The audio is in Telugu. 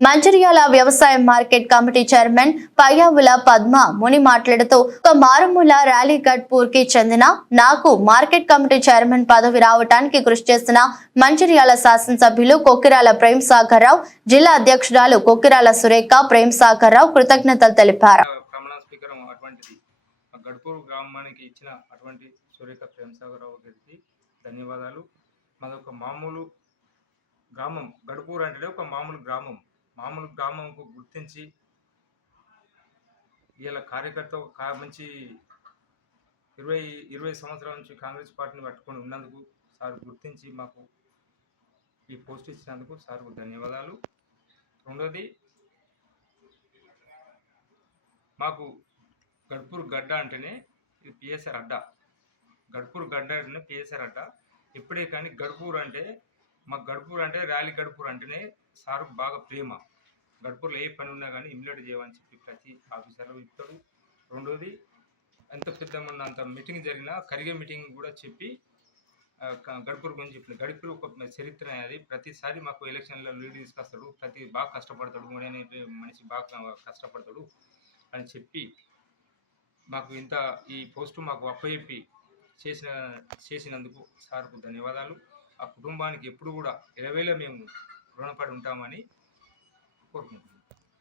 మంచిర్యాల వ్యవసాయ market committee chairman Payyavula Padma Muni మాట్లాడుతూ ఒక మారుమూల ర్యాలీగఢ్పూర్కి చెందిన నాకు మార్కెట్ కమిటీ చైర్మన్ పదవి రావటానికి కృషి చేసిన మంచిర్యాల శాసనసభ్యులు కొక్కిరాల ప్రేమ్ సాగర్ రావు జిల్లా అధ్యక్షురాలు కొక్కిరాల సురేఖ ప్రేమ్ సాగర్ రావు కృతజ్ఞతలు తెలిపారు ధన్యవాదాలు. మాదొక మామూలు గ్రామం. గడుపూర్ అంటే ఒక మామూలు గ్రామం. మామూలు గ్రామంకు గుర్తించి ఇలా కార్యకర్త ఒక మంచి ఇరవై ఇరవై సంవత్సరాల నుంచి కాంగ్రెస్ పార్టీని పట్టుకొని ఉన్నందుకు సార్ గుర్తించి మాకు ఈ పోస్ట్ ఇచ్చినందుకు సార్కు ధన్యవాదాలు. రెండోది మాకు గడ్పూర్ గడ్డ అంటేనే ఇది పిఎస్ఆర్ అడ్డా. గడ్పూర్ గడ్డ అంటేనే పిఎస్ఆర్ అడ్డా. ఎప్పుడే కానీ గడ్పూర్ అంటే మాకు గడ్పూర్ అంటే ర్యాలీ గడ్పూర్ అంటేనే సార్ బాగా ప్రేమ. గడ్పూర్లో ఏ పని ఉన్నా కానీ ఇమ్మీడియట్ చేయమని చెప్పి ప్రతి ఆఫీసర్లో ఇస్తాడు. రెండోది ఎంత పెద్ద మొన్న అంత మీటింగ్ జరిగినా కరిగే మీటింగ్ కూడా చెప్పి గడ్పూర్ గురించి చెప్పిన గడ్పూర్ ఒక చరిత్ర అనేది ప్రతిసారి మాకు ఎలక్షన్లో లీడ్ తీసుకొస్తాడు. ప్రతి బాగా కష్టపడతాడు. అనే మనిషి బాగా కష్టపడతాడు అని చెప్పి మాకు ఇంత ఈ పోస్టు మాకు అప్పచెప్పి చేసిన చేసినందుకు సార్కు ధన్యవాదాలు. ఆ కుటుంబానికి ఎప్పుడు కూడా ఇరవైలో మేము రుణపడి ఉంటామని కోరుకుంటున్నాం.